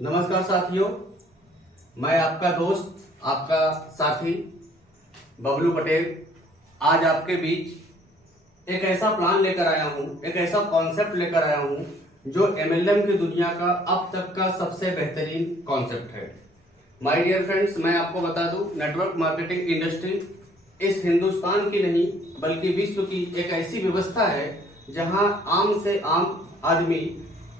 नमस्कार साथियों, मैं आपका दोस्त, आपका साथी बबलू पटेल आज आपके बीच एक ऐसा प्लान लेकर आया हूं, एक ऐसा कॉन्सेप्ट लेकर आया हूं जो एमएलएम की दुनिया का अब तक का सबसे बेहतरीन कॉन्सेप्ट है। माय डियर फ्रेंड्स, मैं आपको बता दूं, नेटवर्क मार्केटिंग इंडस्ट्री इस हिंदुस्तान की नहीं बल्कि विश्व की एक ऐसी व्यवस्था है जहां आम से आम आदमी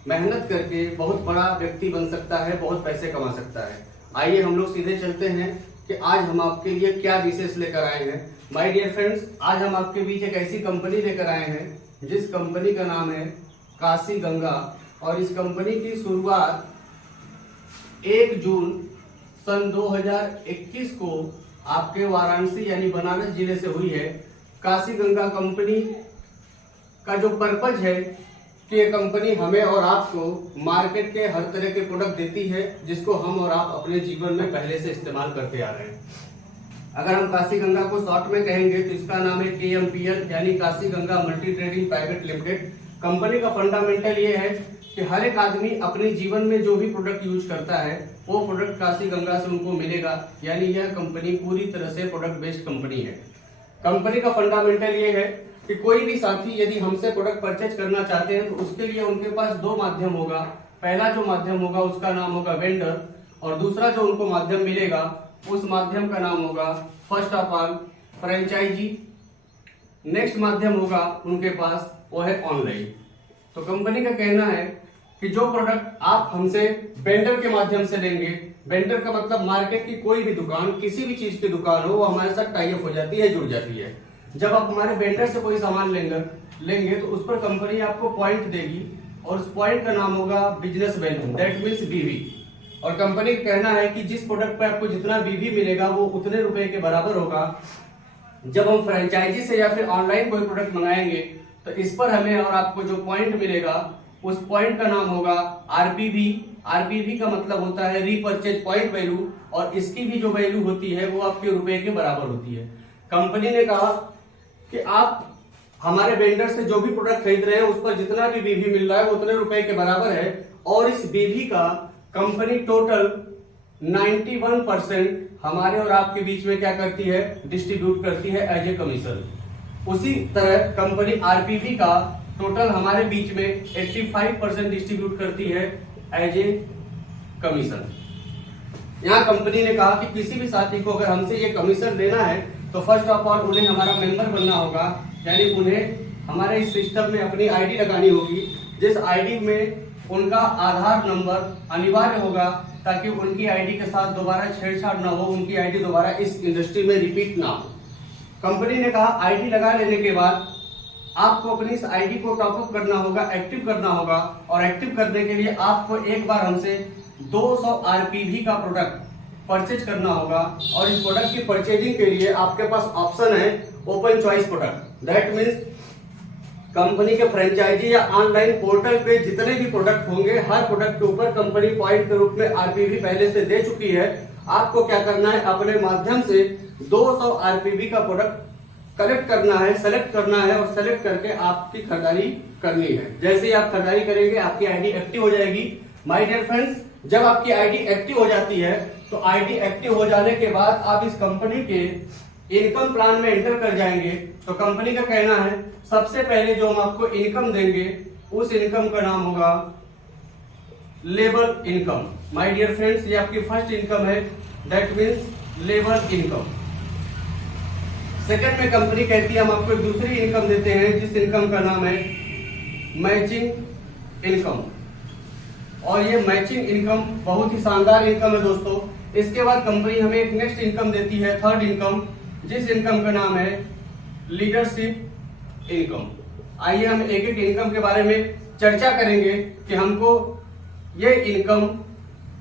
मेहनत करके बहुत बड़ा व्यक्ति बन सकता है, बहुत पैसे कमा सकता है। आइए हम लोग सीधे चलते हैं कि आज हम आपके लिए क्या विशेष लेकर आए हैं। माय डियर फ्रेंड्स, आज हम आपके बीच एक ऐसी कंपनी लेकर आए हैं जिस कंपनी का नाम है काशी गंगा, और इस कंपनी की शुरुआत 1 जून सन 2021 को आपके वाराणसी यानी बनारस जिले से हुई है। काशी गंगा कंपनी का जो पर्पज है कि ये कंपनी हमें और आपको मार्केट के हर तरह के प्रोडक्ट देती है जिसको हम और आप अपने जीवन में पहले से इस्तेमाल करते आ रहे हैं। अगर हम काशी गंगा को शॉर्ट में कहेंगे तो इसका नाम है KMPL यानी Kashi Ganga multi trading private limited. Company का फंडामेंटल ये है कि हर एक आदमी अपने जीवन में जो भी प्रोडक्ट यूज करता है वो प्रोडक्ट काशी गंगा से उनको मिलेगा, यानी यह कंपनी पूरी तरह से प्रोडक्ट बेस्ड कंपनी है। कंपनी का फंडामेंटल ये है कि कोई भी साथी यदि हमसे प्रोडक्ट परचेज करना चाहते हैं तो उसके लिए उनके पास 2 माध्यम होगा। पहला जो माध्यम होगा उसका नाम होगा वेंडर, और दूसरा जो उनको माध्यम मिलेगा उस माध्यम का नाम होगा first of all franchisee. Next माध्यम होगा उनके पास वो है ऑनलाइन। तो कंपनी का कहना है कि जो प्रोडक्ट आप हमसे वेंडर के माध्यम से लेंगे, वेंडर का मतलब मार्केट की कोई भी दुकान, किसी भी चीज की दुकान हो, वो हमारे साथ टाई अप हो जाती है, जुड़ जाती है। जब आप हमारे वेंडर से कोई सामान लेंगे तो उस पर कंपनी आपको पॉइंट देगी और उस पॉइंट का नाम होगा business value, that means BV। और कंपनी का कहना है कि जिस प्रोडक्ट पर आपको जितना BV मिलेगा वो उतने रुपए के बराबर होगा। जब हम फ्रेंचाइजी से या फिर ऑनलाइन कोई प्रोडक्ट मंगाएंगे तो इस पर हमें और आपको जो पॉइंट मिलेगा उस पॉइंट का नाम होगा RPV। RPV का मतलब होता है रीपर्चेज पॉइंट वैल्यू, और इसकी भी जो वैल्यू होती है वो आपके रुपए के बराबर होती है। कंपनी ने कहा कि आप हमारे वेंडर से जो भी प्रोडक्ट खरीद रहे हैं उस पर जितना भी BV मिल रहा है वो उतने रुपए के बराबर है, और इस BV का कंपनी टोटल 91% हमारे और आपके बीच में क्या करती है, डिस्ट्रीब्यूट करती है एज ए कमीशन। उसी तरह कंपनी RPV का टोटल हमारे बीच में 85% डिस्ट्रीब्यूट करती है एज ए कमीशन। यहाँ कंपनी ने कहा कि किसी भी साथी को अगर हमसे ये कमीशन लेना है तो फर्स्ट ऑफ ऑल उन्हें हमारा मेंबर बनना होगा, यानी उन्हें हमारे इस सिस्टम में अपनी आईडी लगानी होगी, जिस आईडी में उनका आधार नंबर अनिवार्य होगा ताकि उनकी आईडी के साथ दोबारा छेड़छाड़ ना हो, उनकी आईडी दोबारा इस इंडस्ट्री में रिपीट ना हो। कंपनी ने कहा आईडी लगा लेने के बाद आपको अपनी इस आईडी को टॉपअप करना होगा, एक्टिव करना होगा, और एक्टिव करने के लिए आपको एक बार हमसे 200 RPV का प्रोडक्ट परचेज करना होगा। और इस प्रोडक्ट की परचेजिंग के लिए आपके पास ऑप्शन है open choice product, that means company के फ्रेंचाइजी या ऑनलाइन पोर्टल पे जितने भी प्रोडक्ट होंगे हर प्रोडक्ट के ऊपर कंपनी पॉइंट के रूप में RPV पहले से दे चुकी है। आपको क्या करना है, अपने माध्यम से 200 RPV का प्रोडक्ट कलेक्ट करना है, सेलेक्ट करना है, और सेलेक्ट करके आपकी खरीदारी करनी है। जैसे ही आप खरीदारी करेंगे आपकी आईडी एक्टिव हो जाएगी। माय डियर फ्रेंड्स, जब आपकी आईडी एक्टिव हो जाती है तो आईडी एक्टिव हो जाने के बाद आप इस कंपनी के इनकम प्लान में एंटर कर जाएंगे। तो कंपनी का कहना है सबसे पहले जो हम आपको इनकम देंगे उस इनकम का नाम होगा labour income. My dear friends, ये आपकी फर्स्ट इनकम है, that means labour income. Second में कंपनी कहती है हम आपको एक दूसरी इनकम देते हैं जिस इनकम का नाम है मैचिंग इनकम, और ये मैचिंग इनकम बहुत ही शानदार इनकम है दोस्तों। इसके बाद कंपनी हमें एक नेक्स्ट इनकम देती है, थर्ड इनकम, जिस इनकम का नाम है लीडरशिप इनकम। आइए हम एक एक इनकम के बारे में चर्चा करेंगे कि हमको ये इनकम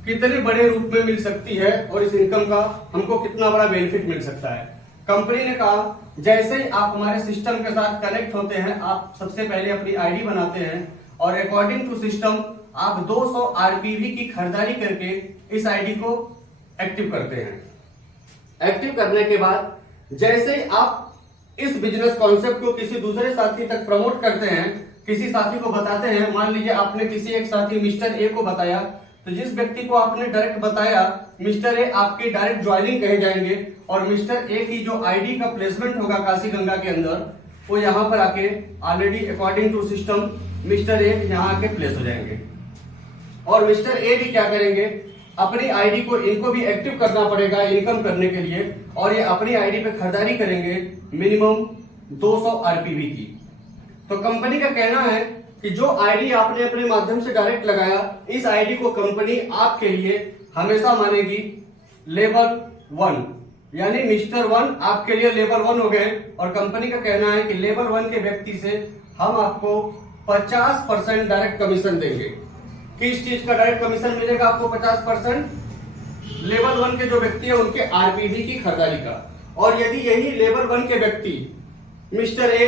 कितने बड़े रूप में मिल सकती है और इस इनकम का हमको कितना बड़ा बेनिफिट मिल सकता है। कंपनी ने कहा जैसे ही आप हमारे सिस्टम के साथ कनेक्ट होते हैं आप सबसे पहले अपनी आईडी बनाते हैं और अकॉर्डिंग टू सिस्टम आप 200 RPV की खरीदारी करके इस आईडी को एक्टिव करते हैं। एक्टिव करने के बाद जैसे ही आप इस बिजनेस कॉन्सेप्ट को किसी दूसरे साथी तक प्रमोट करते हैं, किसी साथी को बताते हैं, मान लीजिए आपने किसी एक साथी मिस्टर ए को बताया, तो तो जिस व्यक्ति को आपने डायरेक्ट बताया मिस्टर ए आपके डायरेक्ट ज्वाइनिंग कहे जाएंगे और मिस्टर ए की जो आईडी का प्लेसमेंट होगा काशी गंगा के अंदर वो यहाँ पर आके already according to system mister A यहाँ आके प्लेस हो जाएंगे। और मिस्टर ए भी क्या करेंगे, अपनी आईडी को इनको भी एक्टिव करना पड़ेगा इनकम करने के लिए, और ये अपनी आईडी पे खरीदारी करेंगे मिनिमम 200 आरपीवी की। तो कंपनी का कहना है कि जो आईडी आपने अपने माध्यम से डायरेक्ट लगाया, इस आईडी को कंपनी आपके लिए हमेशा मानेगी लेवल 1, यानी मिस्टर 1 आपके लिए लेवल 1 हो गए। और कंपनी का कहना है कि लेवल 1 के व्यक्ति से हम आपको 50% डायरेक्ट कमीशन देंगे। किस चीज का डायरेक्ट कमीशन मिलेगा आपको 50%? लेवल 1 के जो व्यक्ति है उनके आरपीवी की खरीदारी का। और यदि यही लेवल 1 के व्यक्ति मिस्टर ए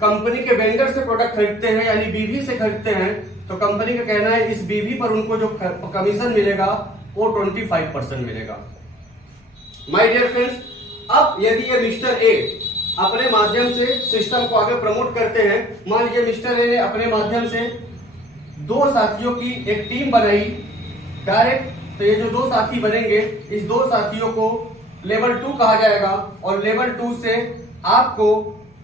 कंपनी के वेंडर से प्रोडक्ट खरीदते हैं यानी बीवी से खरीदते हैं, तो कंपनी का कहना है इस बीवी पर उनको जो कमीशन मिलेगा वो 25% मिलेगा। माय डियर फ्रेंड्स, अब यदि ये मिस्टर ए अपने माध्यम से सिस्टम को आगे प्रमोट करते हैं, मान लीजिए मिस्टर ए ने अपने माध्यम से 2 साथियों की एक टीम बनाई डायरेक्ट, तो ये जो 2 साथी बनेंगे इस 2 साथियों को लेवल 2 कहा जाएगा। और लेवल 2 से आपको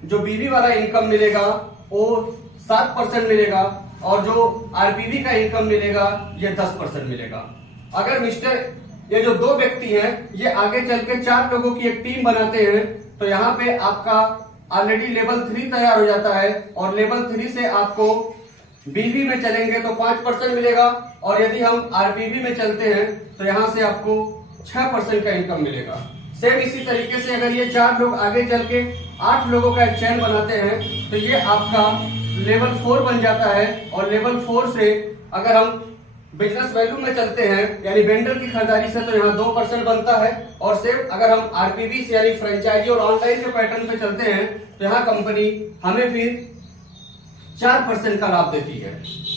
जो बीवी वाला इनकम मिलेगा वो 7% मिलेगा और जो आरपीवी का इनकम मिलेगा ये 10% मिलेगा। अगर मिस्टर ये जो 2 व्यक्ति हैं ये आगे चल के 4 लोगों की एक टीम बनाते हैं, तो यहाँ पे आपका ऑलरेडी लेवल 3 तैयार हो जाता है। और लेवल 3 से आपको बीवी में चलेंगे तो 5% मिलेगा, और यदि हम आरपीवी में चलते हैं तो यहाँ से आपको 6% का इनकम मिलेगा। सेम इसी तरीके से अगर ये 4 लोग आगे चल के 8 लोगों का एक चैन बनाते हैं तो ये आपका लेवल 4 बन जाता है। और लेवल 4 से अगर हम बिजनेस वैल्यू में चलते हैं यानी वेंडर की खरीदारी से, तो यहाँ 2% बनता है। और सेम अगर हम आरपीवी से यानी फ्रेंचाइजी और ऑनलाइन के पैटर्न पे चलते हैं तो यहाँ कंपनी हमें फिर 4% का लाभ देती है।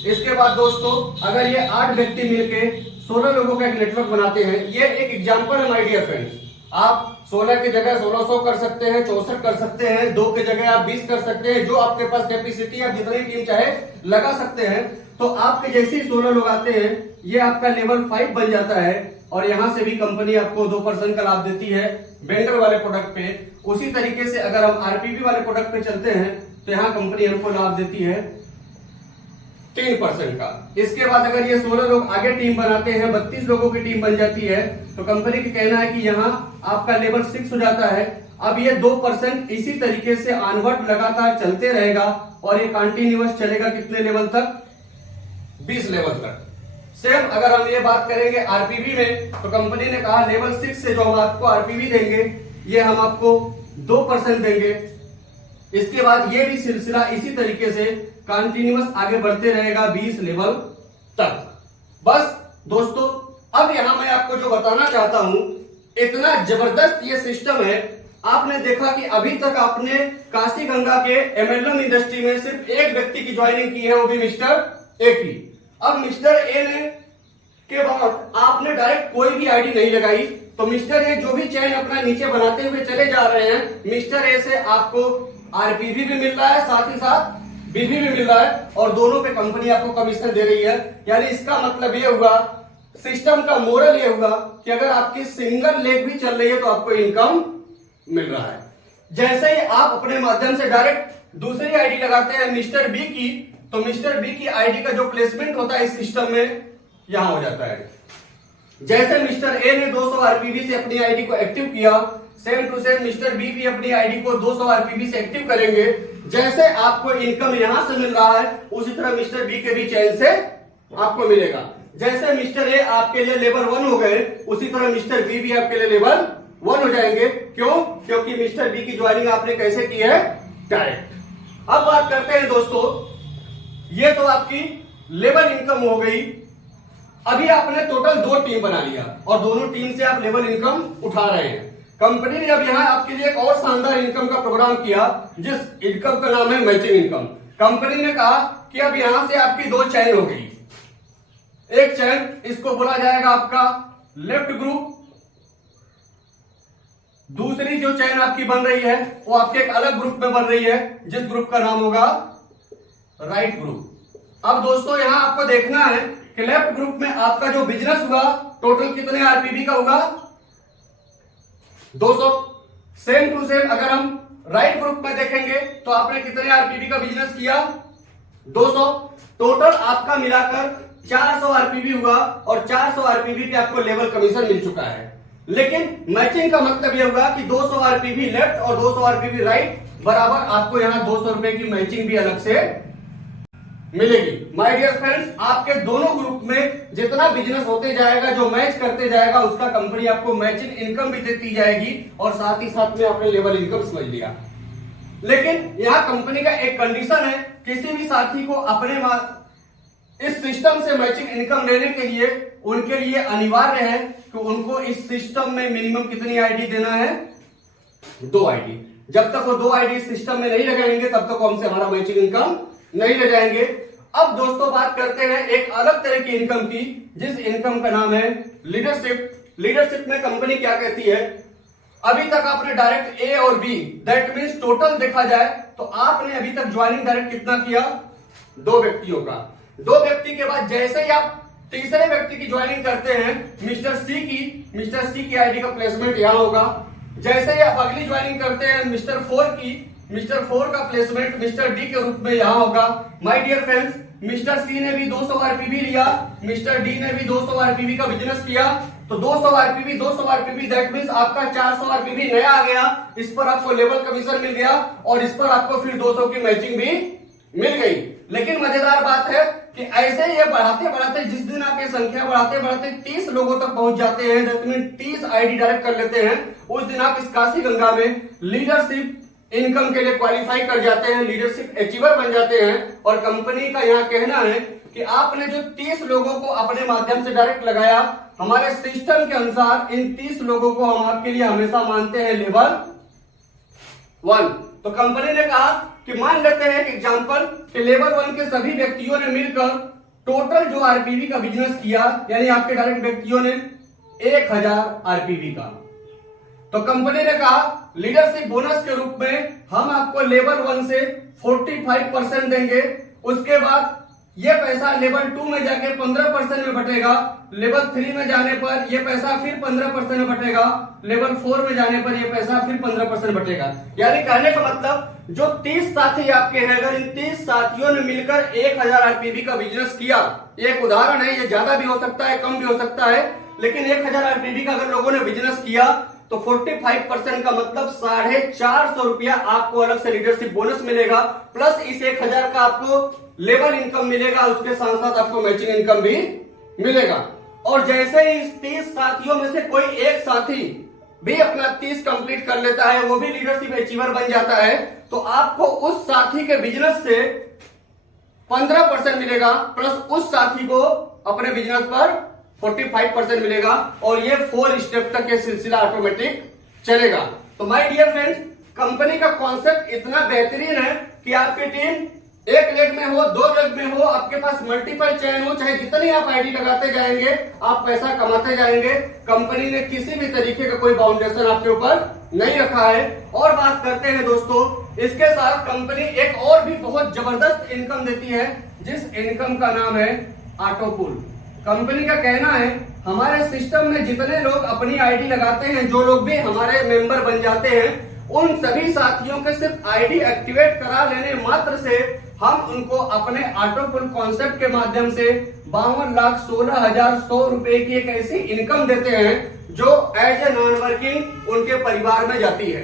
इसके बाद दोस्तों अगर ये 8 व्यक्ति मिलके 16 लोगों का एक नेटवर्क बनाते हैं, ये एक एग्जांपल है माय डियर फ्रेंड्स। आप 16 की जगह 1600 कर सकते हैं, 64 कर सकते हैं, 2 की जगह आप 20 कर सकते हैं, जो आपके पास कैपेसिटी आप जितनी टीम चाहे लगा सकते हैं। तो आपके जैसे ही 16 लोग आते हैं ये आपका लेवल 5 बन जाता है। और यहां से भी कंपनी आपको 2% का लाभ देती है वेंडर वाले प्रोडक्ट पे। उसी तरीके से अगर हम आरपीवी वाले प्रोडक्ट पे चलते हैं तो यहाँ कंपनी हमको लाभ देती है 3% का। इसके बाद अगर ये 16 लोग आगे टीम बनाते हैं, 32 लोगों की टीम बन जाती है, तो कंपनी का कहना है कि यहाँ आपका लेवल 6 हो जाता है। अब ये 2% इसी तरीके से ऑनवर्ड लगातार चलते रहेगा और ये कंटिन्यूअस चलेगा कितने लेवल तक? 20 लेवल तक। सेम अगर हम ये बात करेंगे आरपीवी में, तो कंपनी ने कहा लेवल 6 से जो हम आपको आरपीवी देंगे ये हम आपको 2% देंगे। इसके बाद ये भी सिलसिला इसी तरीके से कंटिन्यूअस आगे बढ़ते रहेगा 20 लेवल तक। बस दोस्तों अब यहां मैं आपको जो बताना चाहता हूं, इतना जबरदस्त ये सिस्टम है। आपने देखा कि अभी तक आपने काशी गंगा के एमएलएम इंडस्ट्री में सिर्फ एक व्यक्ति की ज्वाइनिंग की है, वो भी मिस्टर ए की। अब मिस्टर ए ने के बाद आपने डायरेक्ट कोई भी आईडी नहीं लगाई, तो मिस्टर ए जो भी चैन अपना नीचे बनाते हुए चले जा रहे हैं, मिस्टर ए से आपको आरपीवी भी मिल रहा है, साथ ही साथ बीवी भी मिल रहा है, और दोनों पे कंपनी आपको कमीशन दे रही है। यानी इसका मतलब ये हुआ, सिस्टम का मोरल ये हुआ कि अगर आपकी सिंगल लेग भी चल रही है तो आपको इनकम मिल रहा है। जैसे ही आप अपने माध्यम से डायरेक्ट दूसरी आईडी लगाते हैं मिस्टर बी की, तो मिस्टर बी की आईडी का जो प्लेसमेंट होता है इस सिस्टम में यहां हो जाता है। जैसे मिस्टर ए ने 200 आरपीवी से अपनी आईडी को एक्टिव किया, same to same mister B भी अपनी आईडी को 200 आरपीवी से एक्टिव करेंगे। जैसे आपको इनकम यहां से मिल रहा है उसी तरह मिस्टर बी के भी चैन से आपको मिलेगा। जैसे मिस्टर ए आपके लिए लेवल 1 हो गए, उसी तरह मिस्टर बी भी आपके लिए लेवल 1 हो जाएंगे। क्यों? क्योंकि मिस्टर बी की ज्वाइनिंग आपने कैसे की है? डायरेक्ट। अब बात करते हैं दोस्तों, ये तो आपकी लेवल इनकम हो गई। अभी आपने टोटल 2 टीम बना लिया और दोनों टीम से आप लेवल इनकम उठा रहे हैं। कंपनी ने अब यहाँ आपके लिए एक और शानदार इनकम का प्रोग्राम किया, जिस इनकम का नाम है मैचिंग इनकम। कंपनी ने कहा कि अब यहां से आपकी 2 चैन हो गई। एक चैन इसको बोला जाएगा आपका लेफ्ट ग्रुप, दूसरी जो चैन आपकी बन रही है वो आपके एक अलग ग्रुप में बन रही है, जिस ग्रुप का नाम होगा राइट ग्रुप। अब दोस्तों यहां आपको देखना है कि लेफ्ट ग्रुप में आपका जो बिजनेस हुआ टोटल कितने आरपीवी का होगा 200। सेम टू सेम अगर हम राइट ग्रुप में देखेंगे तो आपने कितने आरपीवी का बिजनेस किया 200। टोटल आपका मिलाकर 400 आरपीवी हुआ और 400 आरपीवी पे आपको लेवल कमीशन मिल चुका है। लेकिन मैचिंग का मतलब यह होगा कि 200 आरपीवी लेफ्ट और 200 आरपीवी राइट बराबर आपको यहां 200 रुपए की मैचिंग भी अलग से मिलेगी। माय डियर फ्रेंड्स, आपके दोनों ग्रुप में जितना बिजनेस होते जाएगा, जो मैच करते जाएगा, उसका कंपनी आपको मैचिंग इनकम भी देती जाएगी और साथ ही साथ में आपने लेवल इनकम समझ लिया। लेकिन यहां कंपनी का एक कंडीशन है, किसी भी साथी को अपने इस सिस्टम से मैचिंग इनकम लेने के लिए उनके लिए अनिवार्य है कि उनको इस सिस्टम में मिनिमम कितनी आईडी देना है 2 आईडी। जब तक वो 2 आईडी सिस्टम में नहीं लगाएंगे तब तक हमसे हमारा मैचिंग इनकम नहीं ले जाएंगे। अब दोस्तों बात करते हैं एक अलग तरह की इनकम की, जिस इनकम का नाम है लीडरशिप। लीडरशिप में कंपनी क्या कहती है, अभी तक आपने डायरेक्ट ए और बी दैट मींस टोटल देखा जाए तो आपने अभी तक ज्वाइनिंग डायरेक्ट कितना किया 2 व्यक्तियों का। 2 व्यक्ति के बाद जैसे ही आप तीसरे व्यक्ति की ज्वाइनिंग करते हैं मिस्टर सी की आईडी का प्लेसमेंट यहां होगा। जैसे ही आप अगली ज्वाइनिंग करते हैं मिस्टर 4 का प्लेसमेंट मिस्टर डी के रूप में यहां होगा। माय डियर फ्रेंड्स, मिस्टर सी ने भी 200 आरपीवी लिया, मिस्टर डी ने भी 200 आरपीवी का बिजनेस किया, तो 200 आरपीवी दैट मींस आपका 400 आरपीवी नया आ गया। इस पर आपको लेवल कमीशन मिल गया और इस पर आपको फिर 200 की मैचिंग भी मिल गई। लेकिन मजेदार बात है कि ऐसे ये बढ़ाते बढ़ाते जिस दिन आपकी संख्या बढ़ाते 30 लोगों तक पहुंच जाते हैं, दैट मींस 30 आईडी डायरेक्ट कर लेते हैं, उस दिन आप इस काशी गंगा में लीडरशिप इनकम के लिए क्वालिफाई कर जाते हैं, लीडरशिप अचीवर बन जाते हैं। और कंपनी का यहाँ कहना है कि आपने जो 30 लोगों को अपने माध्यम से डायरेक्ट लगाया, हमारे सिस्टम के अनुसार इन 30 लोगों को हम आपके लिए हमेशा मानते हैं लेवल 1। तो कंपनी ने कहा कि मान लेते हैं एक एग्जांपल कि लेवल 1 के सभी व्यक्तियों ने मिलकर टोटल जो आरपीवी का बिजनेस किया, यानी आपके डायरेक्ट व्यक्तियों ने 1000 आरपीवी का, तो कंपनी ने कहा लीडरशिप बोनस के रूप में हम आपको लेवल 1 से 45% देंगे। उसके बाद ये पैसा लेवल 2 में जाके 15% में बटेगा, लेवल 3 में जाने पर ये पैसा फिर 15% में बटेगा, लेवल 4 में जाने पर ये पैसा फिर 15% बटेगा। यानी कहने का मतलब जो 30 साथी आपके हैं, अगर इन 30 साथियों ने मिलकर 1000 आरपीवी का बिजनेस किया, एक उदाहरण है, ये ज्यादा भी हो सकता है कम भी हो सकता है, लेकिन 1000 आरपीवी का अगर लोगों ने बिजनेस किया तो 45% का मतलब 450 रुपया आपको अलग से लीडरशिप बोनस मिलेगा, प्लस इस 1000 का आपको लेवल इनकम मिलेगा, उसके साथ साथ आपको मैचिंग इनकम भी मिलेगा। और जैसे ही इस 30 साथियों में से कोई एक साथी भी अपना 30 कंप्लीट कर लेता है, वो भी लीडरशिप अचीवर बन जाता है, तो आपको उस साथी के बिजनेस से 15% मिलेगा, प्लस उस साथी को अपने बिजनेस पर 45% मिलेगा, और ये 4 स्टेप तक ये सिलसिला ऑटोमेटिक चलेगा। तो माय डियर फ्रेंड्स, कंपनी का कॉन्सेप्ट इतना बेहतरीन है कि आपकी टीम एक लेग में हो, 2 लेग में हो, आपके पास मल्टीपल चैन हो, चाहे जितनी आप आईडी लगाते जाएंगे आप पैसा कमाते जाएंगे। कंपनी ने किसी भी तरीके का कोई बाउंडेशन आपके ऊपर नहीं रखा है। और बात करते हैं दोस्तों, इसके साथ कंपनी एक और भी बहुत जबरदस्त इनकम देती है, जिस इनकम का नाम है ऑटो पुल। कंपनी का कहना है हमारे सिस्टम में जितने लोग अपनी आईडी लगाते हैं, जो लोग भी हमारे मेंबर बन जाते हैं, उन सभी साथियों के सिर्फ आईडी एक्टिवेट करा लेने मात्र से हम उनको अपने ऑटो पुल कॉन्सेप्ट के माध्यम से 52,16,100 रुपए की एक ऐसी इनकम देते हैं जो एज ए नॉन वर्किंग उनके परिवार में जाती है।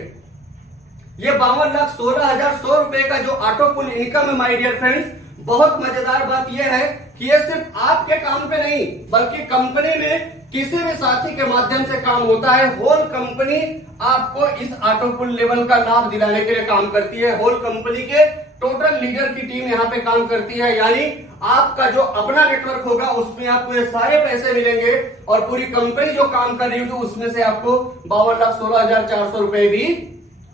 ये 52,16,100 रुपए का जो ऑटो पुल इनकम है माय डियर फ्रेंड्स, बहुत मजेदार बात यह है कि ये सिर्फ आपके काम पे नहीं बल्कि कंपनी में किसी भी साथी के माध्यम से काम होता है। होल कंपनी आपको इस ऑटो पुल लेवल का लाभ दिलाने के लिए काम करती है। होल कंपनी के टोटल लीडर की टीम यहाँ पे काम करती है, यानी आपका जो अपना नेटवर्क होगा उसमें आपको ये सारे पैसे मिलेंगे और पूरी कंपनी जो काम कर रही होगी उसमें से आपको 52,16,400 रुपए भी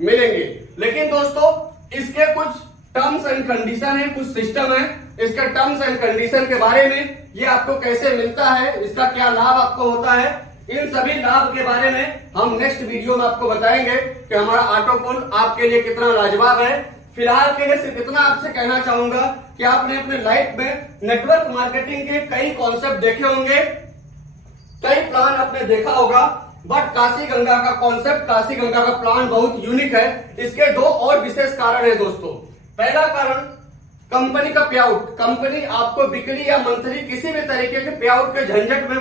मिलेंगे। लेकिन दोस्तों इसके कुछ टर्म्स एंड कंडीशन है, कुछ सिस्टम है। इसके टर्म्स एंड कंडीशन के बारे में, ये आपको कैसे मिलता है, इसका क्या लाभ आपको होता है, इन सभी लाभ के बारे में हम नेक्स्ट वीडियो में आपको बताएंगे कि हमारा ऑटो पुल आपके लिए कितना लाजवाब है। फिलहाल के लिए सिर्फ इतना आपसे कहना चाहूंगा कि आपने अपने लाइफ में नेटवर्क मार्केटिंग के कई कॉन्सेप्ट देखे होंगे, कई प्लान आपने देखा होगा, बट काशी गंगा का कॉन्सेप्ट, काशी गंगा का प्लान बहुत यूनिक है। इसके दो और विशेष कारण है दोस्तों। पहला कारण कंपनी का पे आउट। कंपनी आपको वीकली या मंथली किसी भी तरीके के पे आउट के झंझट में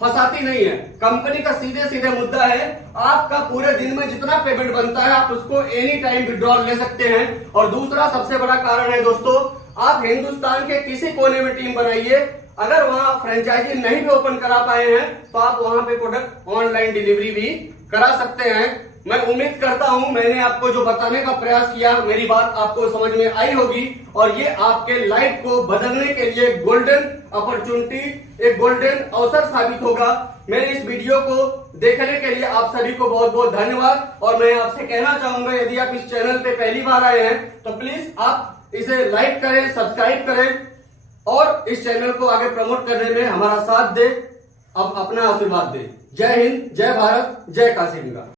फंसाती नहीं है। कंपनी का सीधे सीधे मुद्दा है, आपका पूरे दिन में जितना पेमेंट बनता है आप उसको एनी टाइम विड्रॉल ले सकते हैं। और दूसरा सबसे बड़ा कारण है दोस्तों, आप हिंदुस्तान के किसी कोने में टीम बनाइए, अगर वहां फ्रेंचाइजी नहीं भी ओपन करा पाए हैं तो आप वहां पे प्रोडक्ट ऑनलाइन डिलीवरी भी करा सकते हैं। मैं उम्मीद करता हूं मैंने आपको जो बताने का प्रयास किया, मेरी बात आपको समझ में आई होगी और ये आपके लाइफ को बदलने के लिए गोल्डन अपॉर्चुनिटी, एक गोल्डन अवसर साबित होगा। मेरे इस वीडियो को देखने के लिए आप सभी को बहुत बहुत धन्यवाद। और मैं आपसे कहना चाहूंगा, यदि आप इस चैनल पे पहली बार आए हैं तो प्लीज आप इसे लाइक करें, सब्सक्राइब करें और इस चैनल को आगे प्रमोट करने में हमारा साथ दे, अब अपना आशीर्वाद दे। जय हिंद, जय भारत, जय काशी गंगा।